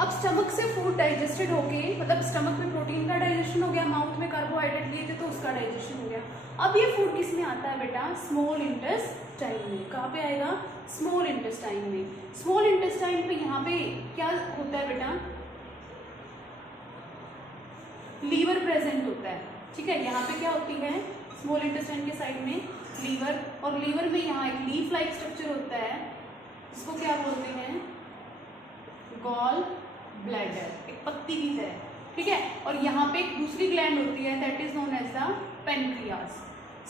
अब स्टमक से food digested हो गए, मतलब स्टमक में प्रोटीन का डाइजेशन हो गया, माउथ में कार्बोहाइड्रेट लिए थे तो उसका डाइजेशन हो गया। अब ये फूड किस में आता है बेटा? स्मॉल इंटेस्टाइन में। कहाँ पे आएगा? स्मॉल इंटेस्टाइन में। स्मॉल इंटेस्टाइन पे यहाँ पे क्या होता है बेटा? लीवर प्रेजेंट होता है, ठीक है। यहाँ पे क्या होती है? स्मॉल इंटेस्टाइन के साइड में लीवर, और लीवर में यहाँ एक लीफ लाइक स्ट्रक्चर होता है, इसको क्या बोलते हैं? गॉल ब्लैडर, एक पत्ती की तरह, ठीक है। और यहाँ पे एक दूसरी ग्लैंड होती है, that is known as the pancreas.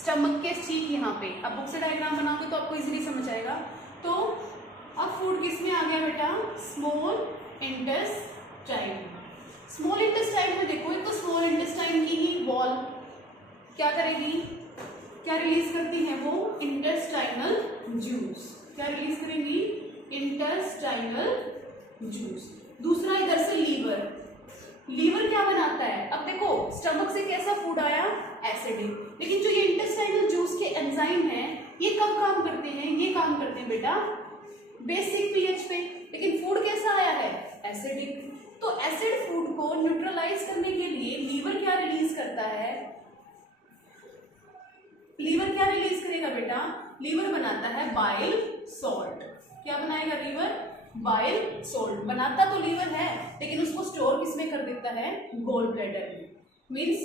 Stomach के ठीक यहाँ पे, अब बुक से डायग्राम बनाओगे तो आपको इजीली समझ आएगा। तो अब फूड किस में आ गया बेटा? Small intestine. स्मॉल इंटेस्टाइन में देखो, एक तो स्मॉल इंटेस्टाइन की ही वॉल क्या करेगी? क्या रिलीज करती है वो? Intestinal juice. क्या रिलीज करेंगी? Intestinal juice. दूसरा इधर से लीवर। लीवर क्या बनाता है? अब देखो स्टमक से कैसा फूड आया? एसिडिक। लेकिन जो ये इंटेस्टाइनल जूस के एंजाइम हैं, ये कब काम करते हैं? ये काम करते हैं बेटा बेसिक पीएच पे। लेकिन फूड कैसा आया है? एसिडिक। तो एसिड फूड को न्यूट्रलाइज करने के लिए लीवर क्या रिलीज करता है? लीवर क्या रिलीज करेगा बेटा? लीवर बनाता है बाइल सॉल्ट। क्या बनाएगा लीवर? Bile salt. बनाता तो लीवर है, लेकिन उसको स्टोर किसमें कर देता है? गॉल ब्लैडर में। मीन्स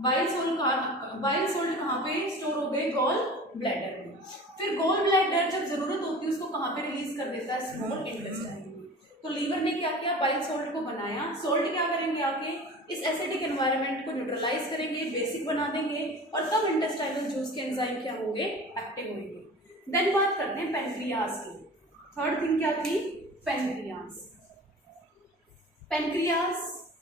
बाइल सॉल्ट कहाँ पे स्टोर हो गए? गॉल ब्लैडर में। फिर गॉल ब्लैडर जब जरूरत होती है उसको कहाँ पे रिलीज कर देता है? स्मॉल इंटेस्टाइन में। तो लीवर ने क्या किया? बाइल सॉल्ट को बनाया। सॉल्ट क्या करेंगे? आके इस एसिडिक एनवायरनमेंट को न्यूट्रलाइज करेंगे, बेसिक बना देंगे, और तब इंटेस्टाइनल जूस के एंजाइम क्या होंगे? एक्टिव होंगे। देन बात करते हैं पेनक्रियास की। थर्ड थिंग क्या थी? पेनक्रियास। पेनक्रियास,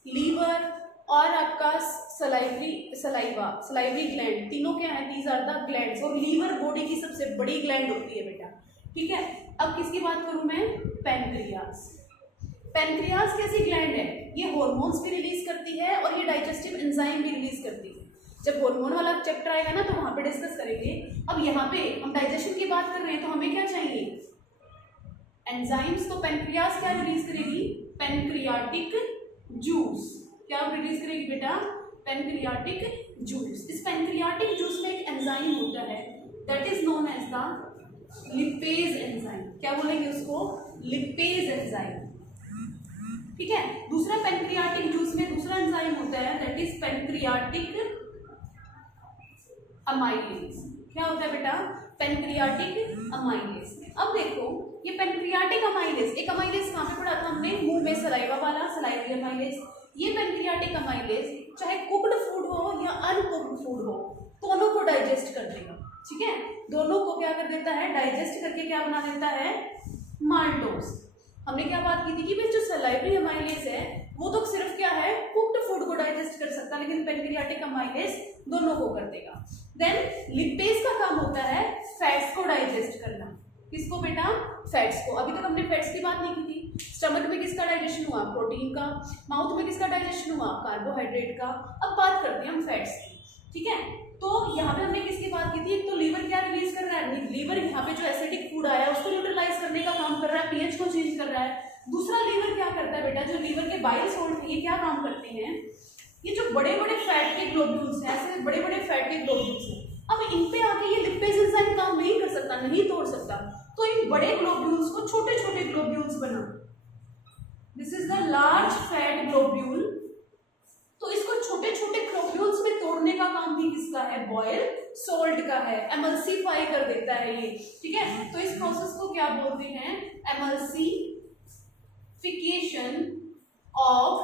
लीवर और आपका सलाइवरी ग्लैंड, तीनों क्या है? These are the glands. और लीवर बॉडी की सबसे बड़ी ग्लैंड होती है बेटा, ठीक है। अब किसकी बात करूं मैं? पेनक्रियास। पेनक्रियास कैसी ग्लैंड है? ये हॉर्मोन्स भी रिलीज करती है और ये डाइजेस्टिव एंजाइम भी रिलीज करती है। जब हार्मोन वाला चैप्टर आएगा ना तो वहां पे डिस्कस करेंगे। अब यहाँ पे हम डाइजेशन की बात कर रहे हैं तो हमें क्या चाहिए? एंजाइम्स। तो पेनक्रियास क्या रिलीज करेगी? Pancreatic juice. क्या रिलीज करेगी बेटा? Pancreatic juice. इस पेनक्रियाटिक जूस में एक एंजाइम होता है, that is known as the lipase enzyme. क्या बोलेंगे उसको? लिपेज एंजाइम, ठीक है। दूसरा पेनक्रियाटिक जूस में दूसरा एंजाइम होता है, दैट इज पेनक्रियाटिक अमाइलेज। क्या होता है बेटा? Pancreatic amylase. अब देखो ये पेनक्रियाटिक अमाइलेज, एक अमाइलेज कहाँ पे पढ़ा था हमने? मुंह में सलाइवा वाला, सलाइवरी अमाइलेज। ये पेनक्रियाटिक अमाइलेज चाहे कुक्ड फूड हो या अनकुक्ड फूड हो, दोनों को डाइजेस्ट कर देगा, ठीक है। दोनों को क्या कर देता है? डाइजेस्ट करके क्या बना देता है? माल्टोज। हमने क्या बात की थी कि भाई जो सलाइवरी अमाइलेज है वो तो सिर्फ क्या है? कुक्ड फूड को डाइजेस्ट कर सकता, लेकिन पेनक्रियाटिक अमाइलेज दोनों को कर देगा। देन लिपेज का काम होता है फैट्स को डाइजेस्ट करना। किसको बेटा? फैट्स को। अभी तक हमने फैट्स की बात नहीं की थी। स्टमक में किसका डाइजेशन हुआ? प्रोटीन का। माउथ में किसका डाइजेशन हुआ? कार्बोहाइड्रेट का। अब बात करते हैं हम फैट्स की, ठीक है। तो यहाँ पे हमने किसकी बात की थी? एक तो लीवर क्या रिलीज कर रहा है? लीवर यहाँ पे जो एसिडिक फूड आया उसको न्यूट्रलाइज करने का काम कर रहा है, पीएच को चेंज कर रहा है। दूसरा लीवर क्या करता है बेटा? जो लीवर के बाइल सॉल्ट है ये क्या काम करते हैं? ये जो बड़े बड़े फैट के ग्लोब्यूल्स हैं, ऐसे बड़े बड़े फैट के ग्लोब्यूल्स हैं, अब इन पे आके ये लिपेज एंजाइम काम नहीं कर सकता, नहीं तोड़ सकता, तो इन बड़े ग्लोब्यूल्स को छोटे छोटे ग्लोब्यूल्स बना। This is the large fat globule. तो इसको छोटे छोटे ग्लोब्यूल्स में तोड़ने का काम भी किसका है? बॉयल सॉल्ट का है। एमल्सिफाई कर देता है ये, ठीक है। तो इस प्रोसेस को क्या बोलते हैं? Emulsification of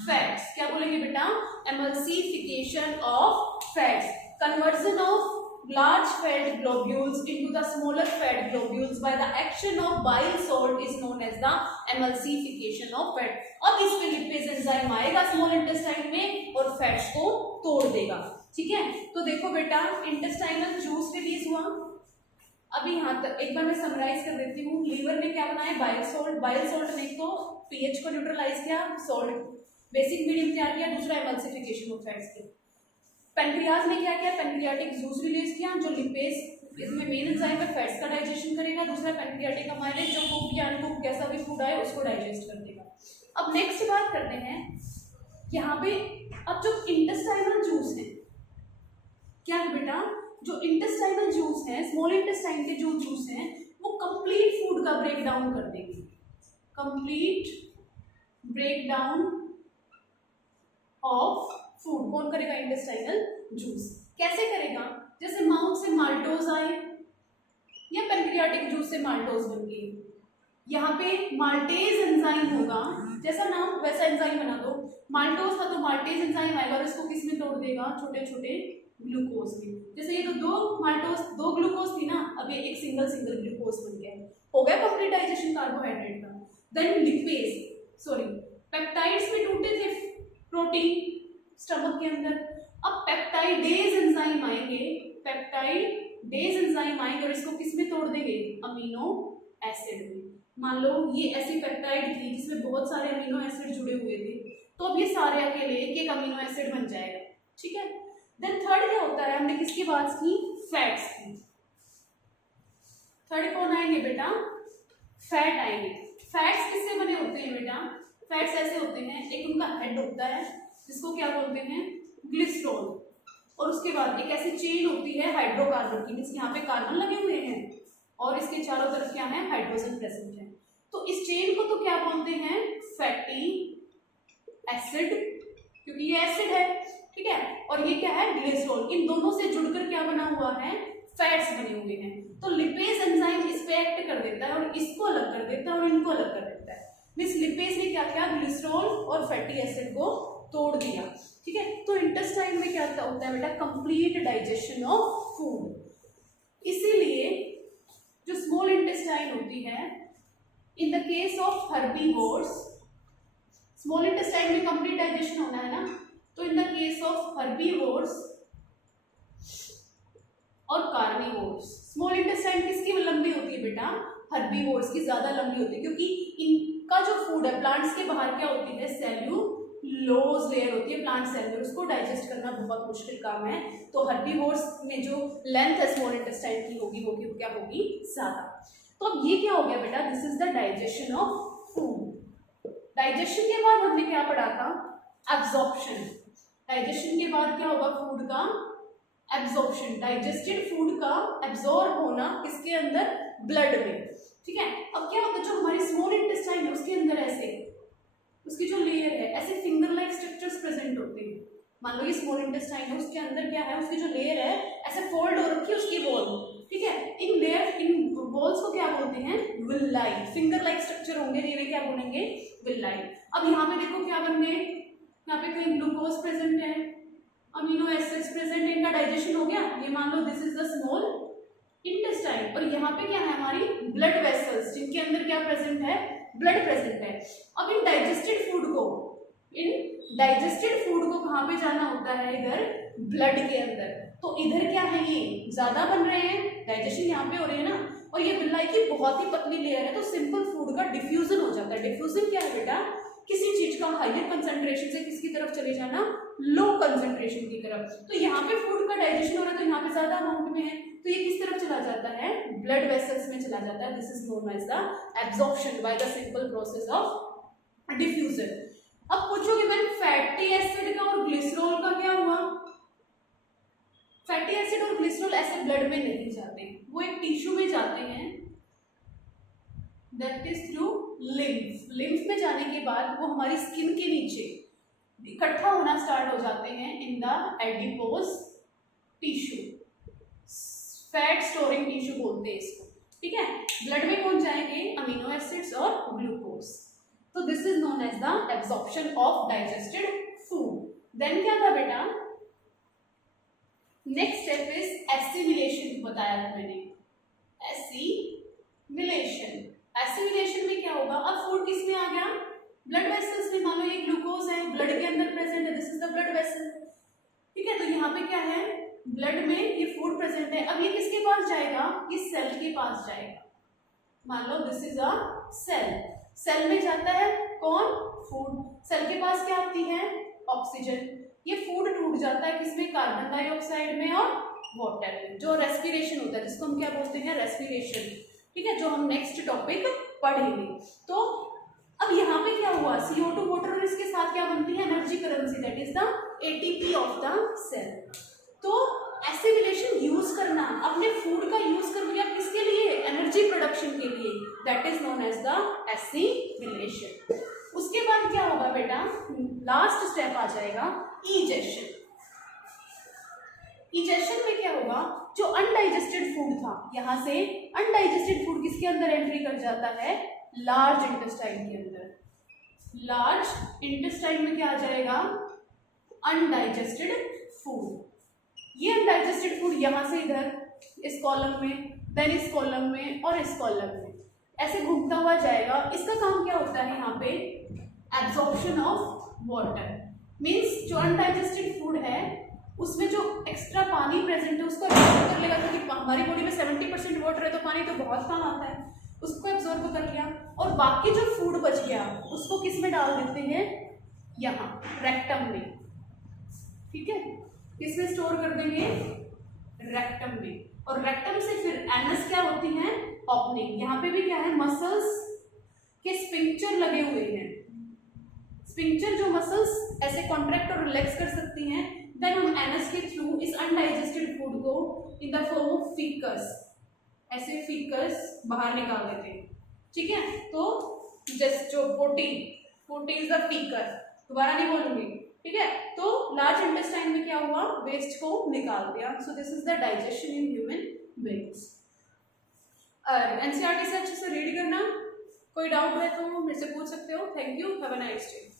fats. क्या बोलेंगे बेटा? Emulsification of fats, conversion of large fat globules into the smaller fat globules by the action of bile salt is known as the emulsification of fat. अब इसमें लिपेज एंजाइम आएगा small intestine में और fats को तोड़ देगा, ठीक है। तो देखो बेटा इंटेस्टाइनल जूस रिलीज हुआ। अभी यहाँ तक एक बार मैं समराइज कर देती हूँ। लीवर ने क्या बनाया? Bile salt. बाइल सॉल्ट ने तो पीएच को न्यूट्रलाइज किया, सॉल्ट बेसिक मीडियम तैयार किया, दूसरा एमल्सिफिकेशन ऑफ फैट्स किया। पेनक्रियाज ने क्या किया? पेनक्रियाटिक जूस रिलीज किया जो लिपेज, इसमें मेन एंजाइम है, फैट्स का डाइजेशन करेगा। दूसरा पेनक्रियाटिक अमाइलेज जो कुक या अनकुक कैसा भी फूड आए उसको डाइजेस्ट कर देगा। अब नेक्स्ट बात करते हैं यहाँ पे। अब जो इंटेस्टाइनल जूस है, क्या है बेटा, जो इंटेस्टाइनल जूस है, स्मॉल इंटेस्टाइन के जो जूस हैं वो कंप्लीट फूड का ब्रेक डाउन कर देंगे। Complete break down of food कौन करेगा? Intestinal juice. कैसे करेगा? जैसे माउथ से माल्टोज आए या पैनक्रियाटिक जूस से माल्टोज बन गई, यहाँ पे माल्टेज एंजाइम होगा, जैसा नाम वैसा एंजाइम बना दो। माल्टोज था तो माल्टेज एंजाइम आएगा और इसको किस में तोड़ देगा? छोटे छोटे ग्लूकोज में। जैसे ये तो दो माल्टोज, दो ग्लूकोज थी ना, अब ये एक सिंगल ग्लूकोज बन गया। हो गया कंप्लीट डाइजेशन कार्बोहाइड्रेट का। देन लिपेज, सॉरी पेप्टाइड्स में टूटे थे प्रोटीन स्टमक के अंदर। अब पेप्टाइडेज एंजाइम आएंगे, पेप्टाइडेज एंजाइम आएंगे और इसको किस में तोड़ देंगे? अमीनो एसिड में। मान लो ये ऐसी पेप्टाइड थी जिसमें बहुत सारे अमीनो एसिड जुड़े हुए थे, तो अब ये सारे अकेले एक एक अमीनो एसिड बन जाएगा। ठीक है। देन थर्ड क्या होता है? हमने किसकी बात की? फैट्स की। थर्ड कौन आएंगे बेटा? फैट आएंगे। फैट्स किससे बने होते हैं बेटा? फैट्स ऐसे होते हैं, एक उनका हेड होता है जिसको क्या बोलते हैं? ग्लिसरॉल, और उसके बाद एक ऐसी चेन होती है हाइड्रोकार्बन की, जिसके यहाँ पे कार्बन लगे हुए हैं और इसके चारों तरफ क्या है? हाइड्रोजन प्रेजेंट है। तो इस चेन को तो क्या बोलते हैं? फैटी एसिड, क्योंकि ये एसिड है। ठीक है। और ये क्या है? ग्लिसरॉल। इन दोनों से जुड़कर क्या बना हुआ है? फैट्स बने हुए हैं। तो लिपेज एंजाइम इस पे एक्ट कर देता है और इसको अलग कर देता है और इनको अलग कर देता है। मींस लिपेज ने क्या किया? ग्लिसरॉल और फैटी एसिड को तोड़ दिया। ठीक है। तो इंटेस्टाइन में क्या होता है बेटा? Complete digestion of food. इसीलिए जो स्मॉल इंटेस्टाइन होती है, in the case of herbivores, small intestine में कंप्लीट डाइजेशन होना है ना, तो in the case of herbivores और कार्निवोर्स, स्मॉल इंटेस्टाइन किसकी लंबी होती है बेटा? हर्बीवोर्स की ज्यादा लंबी होती है, क्योंकि इनका जो फूड है प्लांट्स के बाहर क्या होती है? सेल्यूलोज लेयर होती है प्लांट सेल में, उसको डाइजेस्ट करना बहुत मुश्किल काम है। तो हर्बीवोर्स में जो लेंथ है स्मॉल इंटेस्टाइन की होगी वो क्या होगी? ज्यादा। तो अब ये क्या हो गया बेटा? This is the digestion of food. Digestion के बाद हमने क्या पढ़ा था? एब्जॉर्प्शन। डाइजेशन के बाद क्या होगा? फूड का एब्जॉर्प्शन। डाइजेस्टेड फूड का एब्जॉर्ब होना किसके अंदर? ब्लड में। ठीक है। अब क्या होता है? जो हमारी स्मॉल इंटेस्टाइन है उसके अंदर ऐसे उसकी जो लेयर है ऐसे फिंगर लाइक स्ट्रक्चर्स प्रेजेंट होते हैं। मान लो ये स्मॉल इंटेस्टाइन है, उसके अंदर क्या है? उसकी जो लेयर है ऐसे फोल्ड हो रखी है उसकी वॉल। ठीक है। इन लेयर, इन वॉल्स को क्या बोलते हैं? विलाई। फिंगर लाइक स्ट्रक्चर होंगे, जिन्हें क्या बोलेंगे? विलाई। अब यहाँ पे देखो क्या बन गए? यहाँ पे कहीं ग्लूकोज प्रेजेंट है, अमीनो एसिड्स प्रेजेंट है, इनका डाइजेशन हो गया। ये मान लो this is the small intestine, और यहाँ पे क्या है? हमारी ब्लड वेसल्स, जिनके अंदर क्या प्रेजेंट है? ब्लड प्रेजेंट है। अब इन डाइजेस्टेड फूड को कहाँ पे जाना होता है? इधर ब्लड के अंदर। तो इधर क्या है? ये ज्यादा बन रहे हैं, डाइजेशन यहाँ पे हो रही है ना, और ये विलाई की बहुत ही पतली लेयर है, तो सिंपल फूड का डिफ्यूजन हो जाता है। डिफ्यूजन क्या है बेटा? किसी चीज का हायर कंसंट्रेशन से किसकी तरफ चले जाना? लो कंसंट्रेशन की तरफ। तो यहाँ पे फूड का डाइजेशन हो रहा है तो यहाँ पे ज्यादा अमाउंट में है, तो ये किस तरफ चला जाता है? ब्लड वेसल्स में चला जाता है। This is known as the absorption by the simple process of diffusion. अब पूछोगे मैम फैटी एसिड का और ग्लिसरॉल का क्या हुआ? फैटी एसिड और ग्लिसरॉल ऐसे ब्लड में नहीं जाते, वो एक टिश्यू में जाते हैं, that is through lymph. Lymph में जाने के बाद वो हमारी स्किन के नीचे इकट्ठा होना स्टार्ट हो जाते हैं in the adipose tissue. Fat storing tissue बोलते हैं इसको। ठीक है। ब्लड में कौन जाएंगे? अमीनो एसिड्स और ग्लूकोज। तो this is known as the absorption of digested food. Then क्या था बेटा? Next step is assimilation. बताया था मैंने, एसिमिलेशन। एसिमिलेशन में क्या होगा? अब फूड किस में आ गया? ब्लड वेसल्स में। मान लो ये ग्लूकोज है, ब्लड के अंदर प्रेजेंट है, this is the blood vessel. ठीक है। तो यहाँ पे क्या है? ब्लड में ये फूड प्रेजेंट है। अब ये किसके पास जाएगा? ये सेल के पास जाएगा। मान लो this is a cell. Cell में जाता है कौन? फूड। सेल के पास क्या आती है? ऑक्सीजन। ये फूड टूट जाता है किसमें? कार्बन डाइऑक्साइड में और वाटर में, जो रेस्पिरेशन होता है, जिसको हम क्या बोलते हैं? रेस्पिरेशन। ठीक है। जो हम नेक्स्ट टॉपिक पढ़ेंगे। तो अब यहाँ पे क्या हुआ? CO2 क्या बनती है, energy currency, that is the ATP of the cell. तो एसिमिलेशन यूज करना, अपने फूड का यूज कर लिया किसके लिए, एनर्जी प्रोडक्शन के लिए, that is known as the assimilation. उसके बाद क्या होगा बेटा, लास्ट स्टेप आ जाएगा इजेशन। इजेशन में क्या होगा, जो अनडाइजेस्टेड फूड था, यहां से अनडाइजेस्टेड फूड किसके अंदर एंट्री कर जाता है, लार्ज इंटेस्टाइन के अंदर। लार्ज इंटेस्टाइन में क्या आ जाएगा, अनडाइजेस्टेड फूड। ये अनडाइजेस्टेड फूड यहां से इधर इस कॉलम में, देन इस कॉलम में और इस कॉलम में ऐसे घूमता हुआ जाएगा। इसका काम क्या होता है यहाँ पे, एब्जॉर्प्शन ऑफ वाटर, मीन्स जो अनडाइजेस्टेड फूड है उसमें जो एक्स्ट्रा पानी प्रेजेंट है उसको एब्जॉर्ब कर लेगा, क्योंकि हमारी बॉडी में 70% वाटर है तो पानी तो बहुत कम आता है, उसको एब्जॉर्ब कर लिया। और बाकी जो फूड बच गया उसको किस में डाल देते हैं, यहाँ रेक्टम में, ठीक है, किस में स्टोर कर देंगे, रेक्टम में। और रेक्टम से फिर एनस क्या होती है, ओपनिंग। यहाँ पे भी क्या है, मसल्स के स्फिंक्टर लगे हुए हैं। स्फिंक्टर जो मसल्स ऐसे कॉन्ट्रैक्ट और रिलैक्स कर सकती हैं, देन हम एनस के थ्रू इस अनडाइजेस्टेड फूड को in the form of faeces, ऐसे फीकस बाहर निकाल देते हैं, ठीक है। तो जस्ट जो पोटी इज द फीकर, दोबारा नहीं बोलूंगी, ठीक है। तो लार्ज इंटेस्टाइन में क्या हुआ, वेस्ट को निकाल दिया। So this is the digestion in human beings. NCERT से अच्छे से रीड करना, कोई डाउट है तो मेरे से पूछ सकते हो। Thank you, have a nice day.